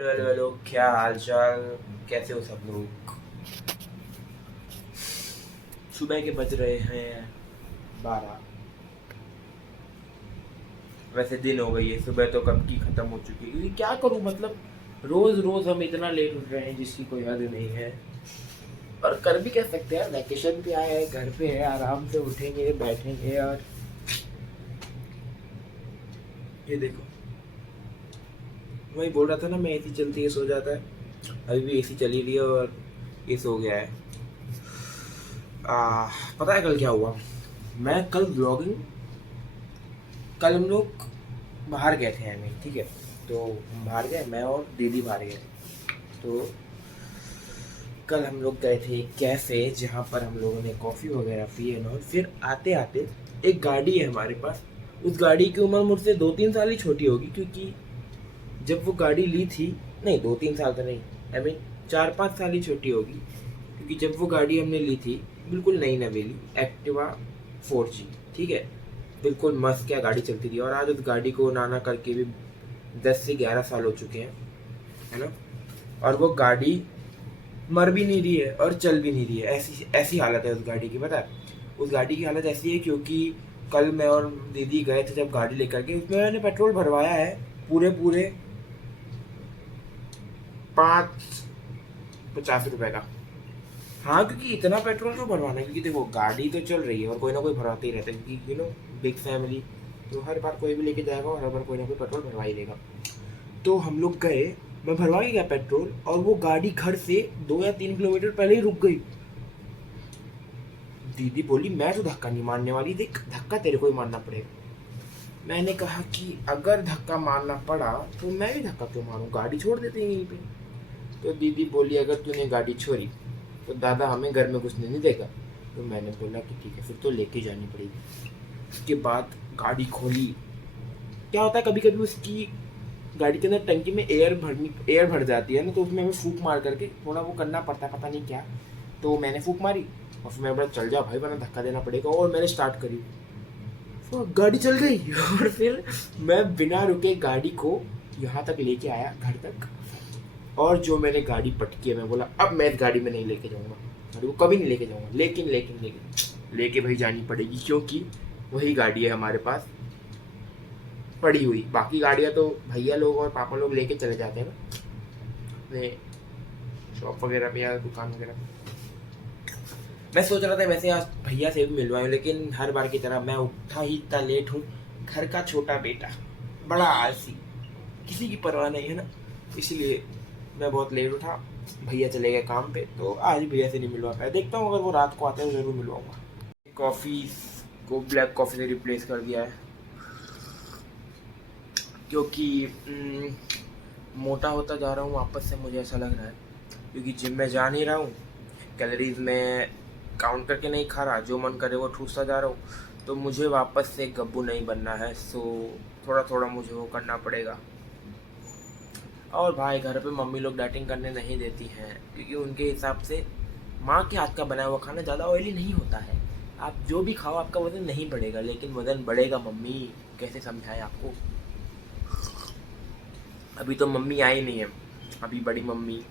Hello hello, क्या हाल चाल। कैसे हो सब लोग। सुबह के बज रहे हैं 12। वैसे दिन हो गई है, सुबह तो कब की खत्म हो चुकी है, क्योंकि क्या करूं मतलब रोज रोज हम इतना लेट उठ रहे हैं जिसकी कोई हद नहीं है। और कर भी कह सकते हैं, वैकेशन पे आए हैं, घर पे है, आराम से उठेंगे बैठेंगे। और ये देखो, वही बोल रहा था ना, मैं एसी चलती है सो जाता है। अभी भी एसी चली रही है और ये सो गया है। पता है कल क्या हुआ। मैं कल ब्लॉगिंग, कल हम लोग बाहर गए थे हमें, ठीक है। तो हम बाहर गए, मैं और दीदी बाहर गए। तो कल हम लोग गए थे एक कैफ़े जहाँ पर हम लोगों ने कॉफ़ी वगैरह पी है और फिर आते आते एक गाड़ी है हमारे पास। उस गाड़ी की उम्र मुझसे 2-3 साल ही छोटी होगी, क्योंकि जब वो गाड़ी ली थी, नहीं 2-3 साल तो नहीं, आई मीन 4-5 साल ही छोटी होगी। क्योंकि जब वो गाड़ी हमने ली थी, बिल्कुल नई नवेली एक्टिवा 4G, ठीक है। बिल्कुल मस्त क्या गाड़ी चलती थी। और आज उस गाड़ी को नाना करके भी 10 से 11 साल हो चुके हैं, है ना। और वो गाड़ी मर भी नहीं रही है और चल भी नहीं रही है, ऐसी ऐसी हालत है उस गाड़ी की। पता है उस गाड़ी की हालत ऐसी है क्योंकि कल मैं और दीदी गए थे जब गाड़ी लेकर के, उसमें मैंने पेट्रोल भरवाया है पूरे पूरे 550 रुपए का। हाँ, क्योंकि इतना पेट्रोल क्यों भरवाना है, क्योंकि देखो गाड़ी तो चल रही है और कोई ना कोई भरवाते ही रहता है, क्योंकि बिग फैमिली। तो हर बार कोई भी लेके जाएगा और हर बार कोई ना कोई पेट्रोल भरवा ही देगा। तो हम लोग गए, मैं भरवा ही गया पेट्रोल, और वो गाड़ी घर से 2 या 3 किलोमीटर पहले ही रुक गई। दीदी बोली मैं तो धक्का नहीं मारने वाली, देख धक्का तेरे को ही मारना पड़ेगा। मैंने कहा कि अगर धक्का मारना पड़ा तो मैं भी धक्का क्यों मारूं, गाड़ी छोड़ देते हैं यहीं पे। तो दीदी बोली अगर तूने गाड़ी छोड़ी तो दादा हमें घर में घुसने नहीं देगा। तो मैंने बोला कि ठीक है, फिर तो लेके जानी पड़ेगी। उसके बाद गाड़ी खोली। क्या होता है कभी कभी उसकी गाड़ी के अंदर टंकी में एयर भर जाती है ना, तो उसमें हमें फूक मार करके थोड़ा वो करना पड़ता है, पता नहीं क्या। तो मैंने फूक मारी और फिर मैं बोला चल जा भाई वरना धक्का देना पड़ेगा, और मैंने स्टार्ट करी तो गाड़ी चल गई। और फिर मैं बिना रुके गाड़ी को यहाँ तक लेके आया, घर तक। और जो मैंने गाड़ी पटकी है, मैं बोला अब मैं इस गाड़ी में नहीं लेके जाऊंगा, गाड़ी को कभी नहीं लेके जाऊंगा, लेकिन लेकिन लेकिन लेके भाई जानी पड़ेगी, क्योंकि वही गाड़ी है हमारे पास पड़ी हुई। बाकी गाड़ियाँ तो भैया लोग और पापा लोग लेके चले जाते हैं ना अपने शॉप वगैरह पे या दुकान वगैरह पे। मैं सोच रहा था वैसे आज भैया से भी मिलवाऊं, लेकिन हर बार की तरह मैं उठा ही इतना लेट हूँ। घर का छोटा बेटा, बड़ा आलसी, किसी की परवाह नहीं है ना, इसलिए मैं बहुत लेट उठा। भैया चले गए काम पे, तो आज भैया से नहीं मिलवा पाया। देखता हूँ अगर वो रात को आते हैं तो ज़रूर मिलवाऊंगा। कॉफ़ी को ब्लैक कॉफ़ी से रिप्लेस कर दिया है, क्योंकि मोटा होता जा रहा हूँ वापस से, मुझे ऐसा लग रहा है। क्योंकि जिम में जा नहीं रहा हूँ, कैलोरीज में काउंट करके नहीं खा रहा, जो मन करे वो ठूसता जा रहा हूँ। तो मुझे वापस से गब्बू नहीं बनना है, सो थोड़ा थोड़ा मुझे वो करना पड़ेगा। और भाई घर पे मम्मी लोग डाइटिंग करने नहीं देती हैं, क्योंकि उनके हिसाब से माँ के हाथ का बनाया हुआ खाना ज़्यादा ऑयली नहीं होता है। आप जो भी खाओ आपका वज़न नहीं बढ़ेगा, लेकिन वज़न बढ़ेगा मम्मी, कैसे समझाएं आपको। अभी तो मम्मी आई नहीं है, अभी बड़ी मम्मी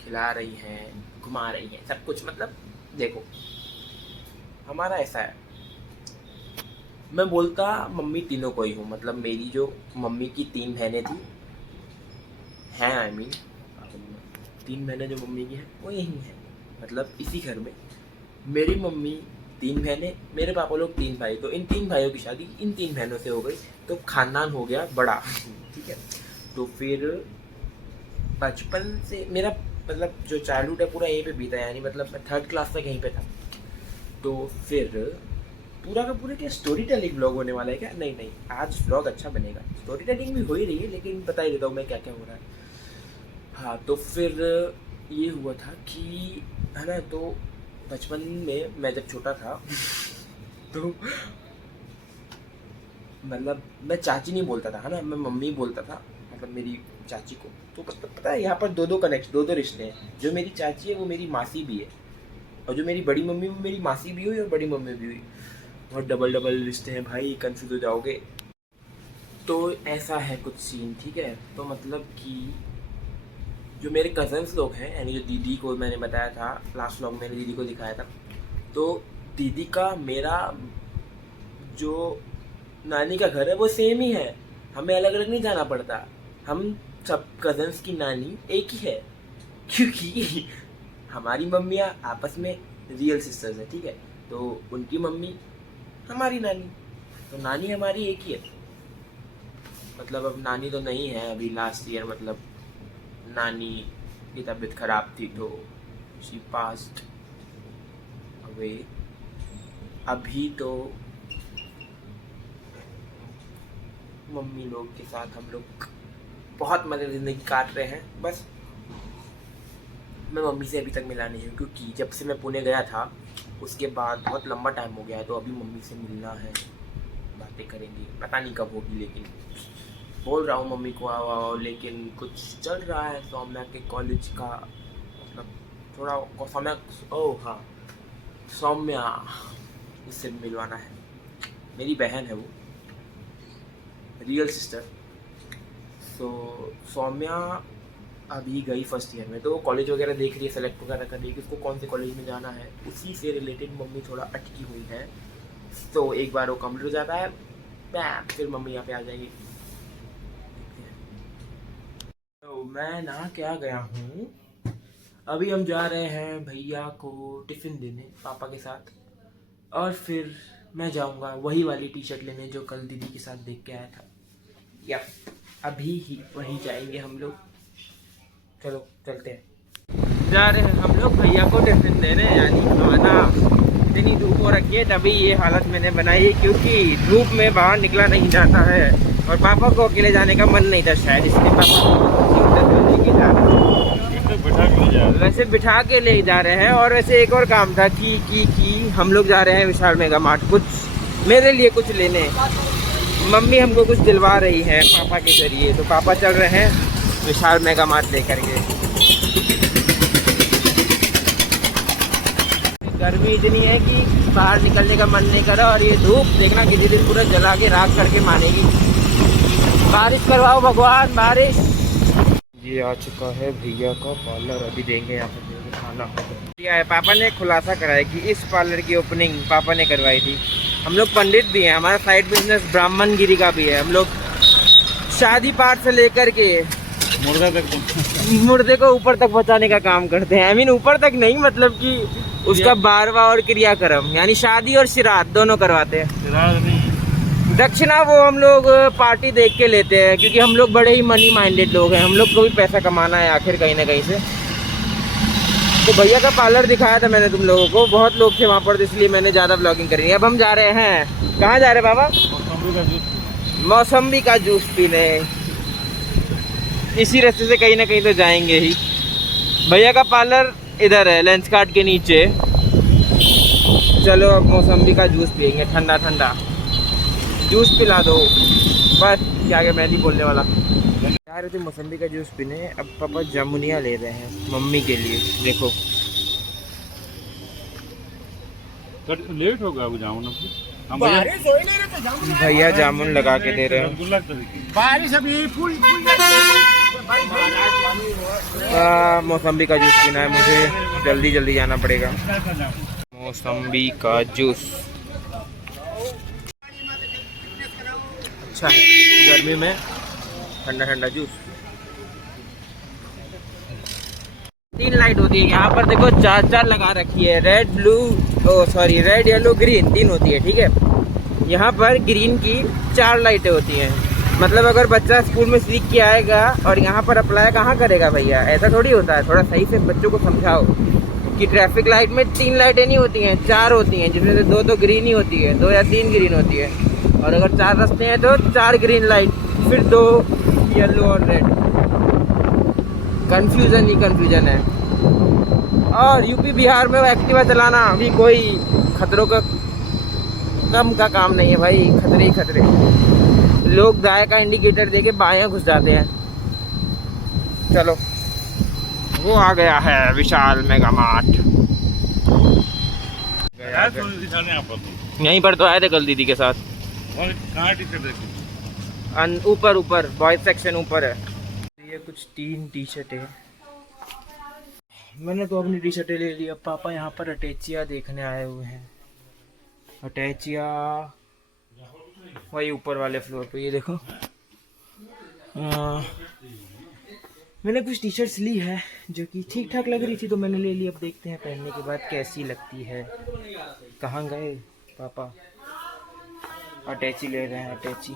खिला रही हैं, घुमा रही हैं, सब कुछ। मतलब देखो हमारा ऐसा है, मैं बोलता मम्मी तीनों को ही हूँ। मतलब मेरी जो मम्मी की 3 बहनें थी हैं, आई मीन 3 बहनें जो मम्मी की हैं वो यही हैं, मतलब इसी घर में। मेरी मम्मी 3 बहनें, मेरे पापा लोग 3 भाई, तो इन 3 भाइयों की शादी इन 3 बहनों से हो गई, तो खानदान हो गया बड़ा। ठीक है। तो फिर बचपन से मेरा मतलब जो चाइल्डहुड है पूरा यहीं पे बीता, यानी मतलब मैं 3rd क्लास तक यहीं पे था। तो फिर पूरा का पूरा क्या स्टोरी टेलिंग व्लॉग होने वाला है क्या? नहीं नहीं, आज व्लॉग अच्छा बनेगा। स्टोरी टेलिंग भी हो ही रही है, लेकिन बता ही देता हूँ मैं क्या क्या हो रहा है। हाँ, तो फिर ये हुआ था कि, है ना, तो बचपन में मैं जब छोटा था तो मतलब मैं चाची नहीं बोलता था, है ना, मैं मम्मी बोलता था, मतलब मेरी चाची को। तो मतलब पता है यहाँ पर दो दो रिश्ते हैं। जो मेरी चाची है वो मेरी मासी भी है, और जो मेरी बड़ी मम्मी वो मेरी मासी भी हुई और बड़ी मम्मी भी हुई। बहुत डबल डबल रिश्ते हैं भाई, कंफ्यूज हो जाओगे। तो ऐसा है कुछ सीन, ठीक है। तो मतलब कि जो मेरे कज़न्स लोग हैं, यानी जो दीदी को मैंने बताया था लास्ट व्लॉग में, मैंने दीदी को दिखाया था, तो दीदी का मेरा जो नानी का घर है वो सेम ही है, हमें अलग अलग नहीं जाना पड़ता। हम सब कज़न्स की नानी एक ही है, क्योंकि हमारी मम्मियाँ आपस में रियल सिस्टर्स हैं, ठीक है। तो उनकी मम्मी हमारी नानी, तो नानी हमारी एक ही है। मतलब अब नानी तो नहीं है अभी, लास्ट ईयर मतलब नानी की तबीयत खराब थी तो शी पास्ट अवे। अभी तो मम्मी लोग के साथ हम लोग बहुत मज़े ज़िंदगी काट रहे हैं। बस मैं मम्मी से अभी तक मिला नहीं हूँ, क्योंकि जब से मैं पुणे गया था उसके बाद बहुत लंबा टाइम हो गया है, तो अभी मम्मी से मिलना है, बातें करेंगे, पता नहीं कब होगी, लेकिन बोल रहा हूँ मम्मी को आओ आओ, लेकिन कुछ चल रहा है सौम्या के कॉलेज का, मतलब थोड़ा सौम्या, ओह हाँ सौम्या, उससे मिलवाना है। मेरी बहन है वो, रियल सिस्टर। तो सौम्या अभी गई फर्स्ट ईयर में, तो वो कॉलेज वगैरह देख रही है, सेलेक्ट वगैरह कर रही है कि उसको कौन से कॉलेज में जाना है। उसी से रिलेटेड मम्मी थोड़ा अटकी हुई है, तो एक बार वो कम्प्लीट हो जाता है बैम, फिर मम्मी यहाँ पे आ जाएगी। तो मैं ना क्या गया हूँ, अभी हम जा रहे हैं भैया को टिफ़िन देने पापा के साथ, और फिर मैं जाऊँगा वही वाली टी शर्ट लेने जो कल दीदी के साथ देख के आया था, या अभी ही वहीं जाएंगे हम लोग। चलो चलते हैं। जा रहे हैं हम लोग भैया को टिफिन देने, यानी खाना। इतनी धूप हो रखी है, तभी ये हालत मैंने बनाई, क्योंकि धूप में बाहर निकला नहीं जाता है, और पापा को अकेले जाने का मन नहीं था शायद, इसलिए पापा को लेके जा रहे हैं। वैसे बिठा के ले जा रहे हैं, और वैसे एक और काम था कि हम लोग जा रहे हैं विशाल मेगा मार्ट, कुछ मेरे लिए कुछ लेने। मम्मी हमको कुछ दिलवा रही है पापा के जरिए, तो पापा चल रहे हैं विशाल मेगा मार्ट लेकर के। गर्मी इतनी है कि बाहर निकलने का मन नहीं कर रहा, और ये धूप देखना किसी दिन पूरा जला के राख करके मानेगी। बारिश करवाओ भगवान, बारिश। ये आ चुका है भैया का पार्लर, अभी देंगे यहाँ पर खाना है। पापा ने खुलासा कराया कि इस पार्लर की ओपनिंग पापा ने करवाई थी। हम लोग पंडित भी हैं, हमारा साइड बिजनेस ब्राह्मणगिरी का भी है। हम लोग शादी पाठ से लेकर के मुर्दे को ऊपर तक पहुंचाने का काम करते हैं। आई मीन ऊपर तक नहीं, मतलब कि उसका बारवा और क्रियाक्रम, यानी शादी और श्राद्ध दोनों करवाते हैं। दक्षिणा वो हम लोग पार्टी देख के लेते हैं, क्योंकि हम लोग बड़े ही मनी माइंडेड लोग हैं, हम लोग को भी पैसा कमाना है आखिर कहीं ना कहीं से। तो भैया का पार्लर दिखाया था मैंने तुम लोगों को, बहुत लोग थे वहाँ पर, इसलिए मैंने ज़्यादा ब्लॉगिंग करी। अब हम जा रहे हैं, कहाँ जा रहे हैं बाबा? मौसम्बी का जूस पीने। इसी रास्ते से कहीं ना कहीं तो जाएंगे ही। भैया का पार्लर इधर है, लेंस कार्ट के नीचे। चलो अब मौसम्बी का जूस पियेंगे, ठंडा ठंडा जूस पिला दो बस। क्या क्या मैं नहीं बोलने वाला। जा रहे थे मौसम्बी का जूस पीने, अब पापा जामुनिया ले रहे हैं मम्मी के लिए। देखो लेट हो गया जामुन, भैया जामुन लगा के दे रहे हैं। बारिश अभी फुल मौसम्बी का जूस पीना है मुझे, जल्दी जल्दी जाना पड़ेगा। मौसम्बी का जूस अच्छा है गर्मी में, ठंडा ठंडा जूस। 3 लाइट होती है यहाँ पर, देखो 4 लगा रखी है, red blue red yellow green 3 होती है, ठीक है। यहाँ पर ग्रीन की 4 लाइटें होती हैं। मतलब अगर बच्चा स्कूल में सीख के आएगा और यहाँ पर अप्लाई कहाँ करेगा भैया? ऐसा थोड़ी होता है। थोड़ा सही से बच्चों को समझाओ कि ट्रैफिक लाइट में 3 लाइटें नहीं होती हैं, 4 होती हैं, जिसमें से 2 तो ग्रीन ही होती है, 2 या 3 ग्रीन होती है। और अगर 4 रास्ते हैं तो 4 ग्रीन लाइट, फिर 2 येलो और रेड। कंफ्यूजन ही कंफ्यूजन है। और यूपी बिहार में एक्टिवा चलाना भी कोई खतरों का कम का काम नहीं है भाई, खतरे ही खतरे। लोग दाएं का इंडिकेटर देके बाएं घुस जाते हैं। चलो वो आ गया है विशाल मेगा मार्ट। यहीं पर तो आए थे कल दीदी के साथ। ऊपर ऊपर बॉयज सेक्शन ऊपर है। ये कुछ 3 टी शर्टें हैं। मैंने तो अपनी टी शर्टें ले ली। अब पापा यहाँ पर अटैचिया देखने आए हुए हैं। अटैचिया वही ऊपर वाले फ्लोर पे। ये देखो मैंने कुछ टी शर्ट्स ली है जो कि ठीक ठाक लग रही थी तो मैंने ले ली। अब देखते हैं पहनने के बाद कैसी लगती है। कहाँ गए पापा? अटैची ले रहे हैं। अटैची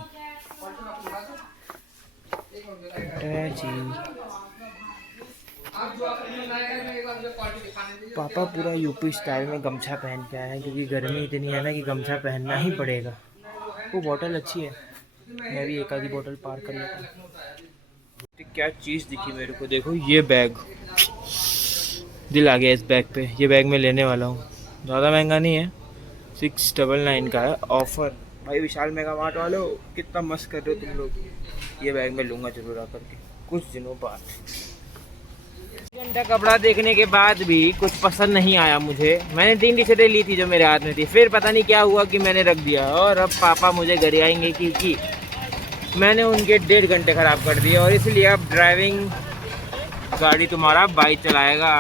पापा पूरा यूपी स्टाइल में गमछा पहन के आए हैं क्योंकि गर्मी इतनी है ना कि गमछा पहनना ही पड़ेगा। वो बोतल अच्छी है, मैं भी एक आधी बोतल पार कर लेता हूँ। क्या चीज़ दिखी मेरे को, देखो ये बैग। दिल आ गया इस बैग पे। ये बैग मैं लेने वाला हूँ। ज़्यादा महंगा नहीं है, 699 का है ऑफर। भाई विशाल मेगा मार्ट वालों कितना मस्त कर रहे हो तुम लोग। ये बैग मैं लूँगा जरूर आकर के कुछ दिनों बाद। घंटा कपड़ा देखने के बाद भी कुछ पसंद नहीं आया मुझे। मैंने 3 टी शर्टें ली थी जो मेरे हाथ में थी, फिर पता नहीं क्या हुआ कि मैंने रख दिया। और अब पापा मुझे घर आएंगे क्योंकि मैंने उनके 1.5 घंटे ख़राब कर दिए। और इसलिए अब ड्राइविंग गाड़ी तुम्हारा भाई चलाएगा।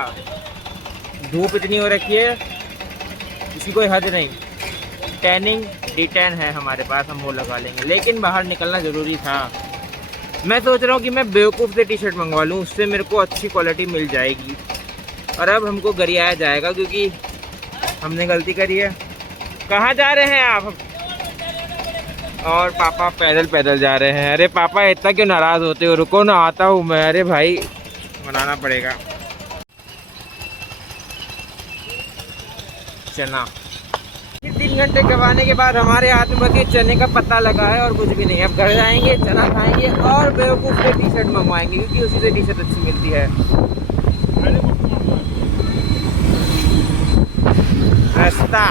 धूप इतनी हो रखी है इसकी कोई हद नहीं। टैनिंग D10 है हमारे पास, हम वो लगा लेंगे। लेकिन बाहर निकलना ज़रूरी था। मैं सोच रहा हूँ कि मैं बेवकूफ़ से टी शर्ट मंगवा लूँ, उससे मेरे को अच्छी क्वालिटी मिल जाएगी। और अब हमको गरियाया जाएगा क्योंकि हमने गलती करी है। कहाँ जा रहे हैं आप? और पापा पैदल पैदल जा रहे हैं। अरे पापा इतना क्यों नाराज़ होते हो? रुको ना, आता हूँ मैं। अरे भाई मनाना पड़ेगा। चना 3 घंटे कमाने के बाद हमारे हाथ में बस ये चने का पत्ता लगा है और कुछ भी नहीं। अब घर जाएंगे, चना खाएंगे और बेवकूफ़ से टी शर्ट मंगवाएंगे क्योंकि उसी से टी शर्ट अच्छी मिलती है। रास्ता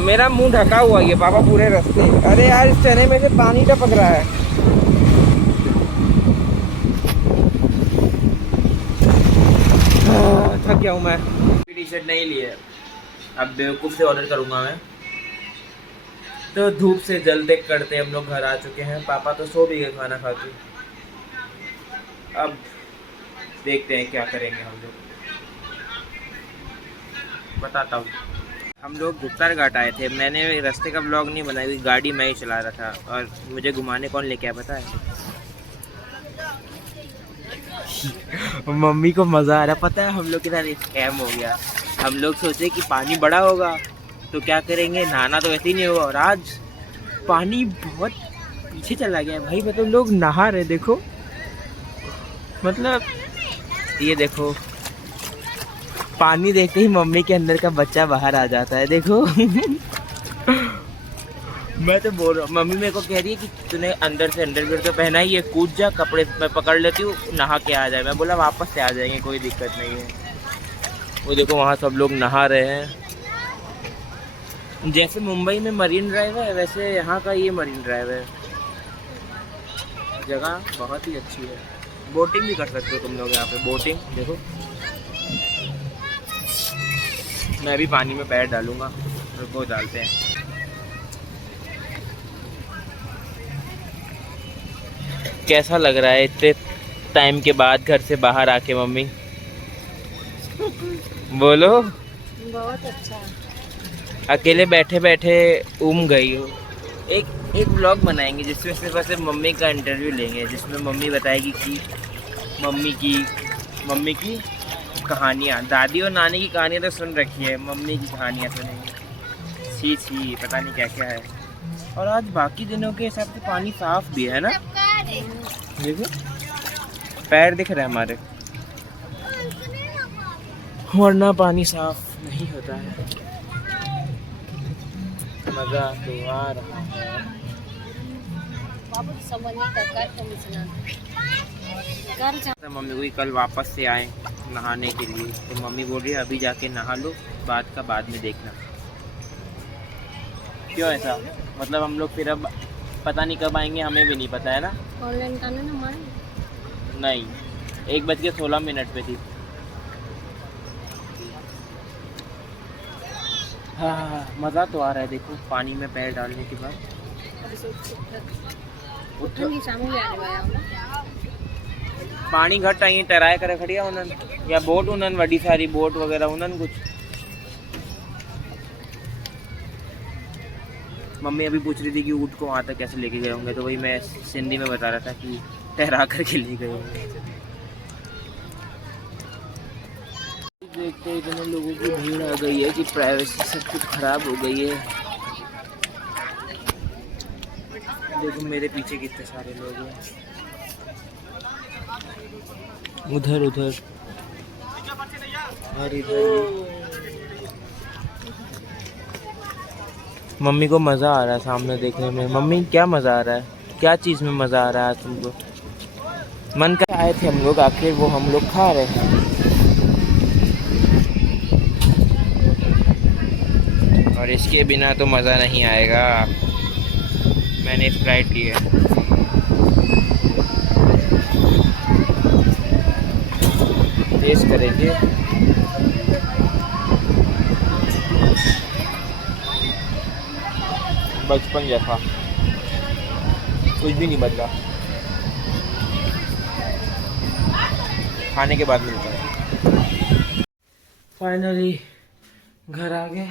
मेरा मुंह ढका हुआ है पापा पूरे रास्ते। अरे यार इस चने में से पानी टपक रहा है। थक गया हूँ मैं। टी शर्ट नहीं ली है, अब बेवकूफ़ से ऑर्डर करूँगा मैं। तो धूप से जलते करते हम लोग घर आ चुके हैं। पापा तो सो भी गए खाना खा के। अब देखते हैं क्या करेंगे हम लोग, बताता हूँ। हम लोग गुप्तार घाट आए थे। मैंने रास्ते का ब्लॉग नहीं बनाया, गाड़ी मैं ही चला रहा था। और मुझे घुमाने कौन लेके आया पता है? मम्मी को मज़ा आ रहा। पता है हम लोग के साथ स्कैम हो गया। हम लोग सोचे कि पानी बड़ा होगा तो क्या करेंगे, नहाना तो वैसे ही नहीं होगा। और आज पानी बहुत पीछे चला गया भाई। मतलब लोग नहा रहे, देखो। मतलब ये देखो, पानी देखते ही मम्मी के अंदर का बच्चा बाहर आ जाता है, देखो। मैं तो बोल रहा हूँ, मम्मी मेरे को कह रही है कि तूने अंदर से अंडरवियर तो पहना ही है, कूद जा, कपड़े मैं पकड़ लेती हूँ, नहा के आ जाए। मैं बोला वापस से आ जाएंगे, कोई दिक्कत नहीं है। वो देखो वहाँ सब लोग नहा रहे हैं। जैसे मुंबई में मरीन ड्राइव है वैसे यहाँ का ये मरीन ड्राइव है। जगह बहुत ही अच्छी है। बोटिंग भी कर सकते हो तुम लोग यहाँ पे। बोटिंग देखो, मैं भी पानी में पैर डालूंगा। रुको डालते हैं। कैसा लग रहा है इतने टाइम के बाद घर से बाहर आके मम्मी? बोलो। बहुत अच्छा। अकेले बैठे बैठे उम गई हो। एक ब्लॉग बनाएंगे जिसमें सिर्फ मम्मी का इंटरव्यू लेंगे, जिसमें मम्मी बताएगी कि मम्मी की कहानियाँ। दादी और नानी की कहानियाँ तो सुन रखी है, मम्मी की कहानियाँ सुनेंगे। छी पता नहीं क्या क्या है। और आज बाकी दिनों के हिसाब से पानी साफ भी है ना, देखो पैर दिख रहे हैं हमारे, वरना पानी साफ नहीं होता है। मज़ा तो आ रहा है। तो मम्मी को कल वापस से आए नहाने के लिए, तो मम्मी बोल रही है अभी जाके नहा लो, बाद का बाद में देखना। क्यों ऐसा? मतलब हम लोग फिर अब पता नहीं कब आएंगे, हमें भी नहीं पता है ना। ऑनलाइन करना ना हमारे नहीं, 1:16 पे थी। हाँ मज़ा तो आ रहा है। देखो पानी में पैर डालने के बाद उठन की सामू ले आने वाला हूं। पानी घट आई तैराए करे खड़िया उन्हनि या बोट उन्हनि वॾी सारी बोट वग़ैरह उन्हनि कुछ। मम्मी अभी पूछ रही थी कि ऊँट को वहाँ तक कैसे लेके गए होंगे, तो वही मैं सिंधी में बता रहा था कि तैरा करके ले गए होंगे। देखते इतने लोगों की भीड़ आ गई है कि प्राइवेसी सब कुछ खराब हो गई है। देखो मेरे पीछे कितने सारे लोग हैं, उधर उधर और इधर। मम्मी को मज़ा आ रहा है सामने देखने में। मम्मी क्या मज़ा आ रहा है, क्या चीज़ में मज़ा आ रहा है तुमको? मन कर आए थे हम लोग, आखिर वो हम लोग खा रहे हैं। और इसके बिना तो मज़ा नहीं आएगा। मैंने स्प्राइट ली है। टेस्ट करेंगे। बचपन जैसा कुछ भी नहीं बदला, खाने के बाद मिलता है। फाइनली घर आ गए।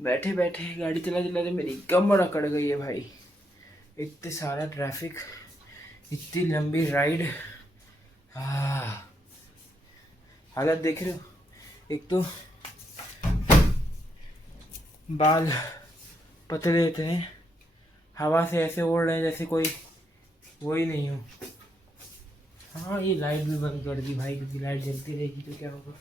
बैठे बैठे गाड़ी चलाते मेरी कमर अकड़ गई है भाई। इतने सारा ट्रैफिक, इतनी लंबी राइड। हालत देख रहे हो, एक तो बाल पतले होते हैं, हवा से ऐसे उड़ रहे हैं जैसे कोई वो ही नहीं हो। हाँ ये लाइट भी बंद कर दी भाई, क्योंकि लाइट जलती रहेगी तो क्या होगा।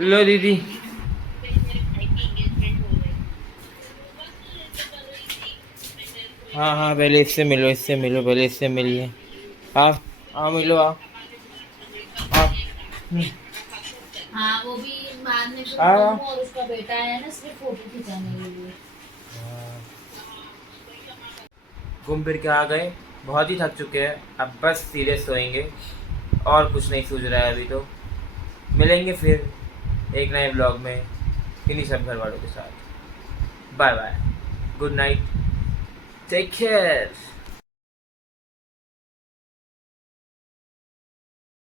लो दीदी, हाँ हाँ पहले इससे मिलो, इससे मिलो, पहले इससे मिलिए। आओ मिलो, आओ। हाँ वो भी बाद में फिर हाँ। दोनों और उसका बेटा आया ना सिर्फ फोटो खिंचाने के लिए। घूम फिर के आ गए, बहुत ही थक चुके हैं, अब बस सीधे सोएंगे और कुछ नहीं सूझ रहा है अभी। तो मिलेंगे फिर एक नए ब्लॉग में इन्हीं सब घर वालों के साथ। Bye bye, good night, take care.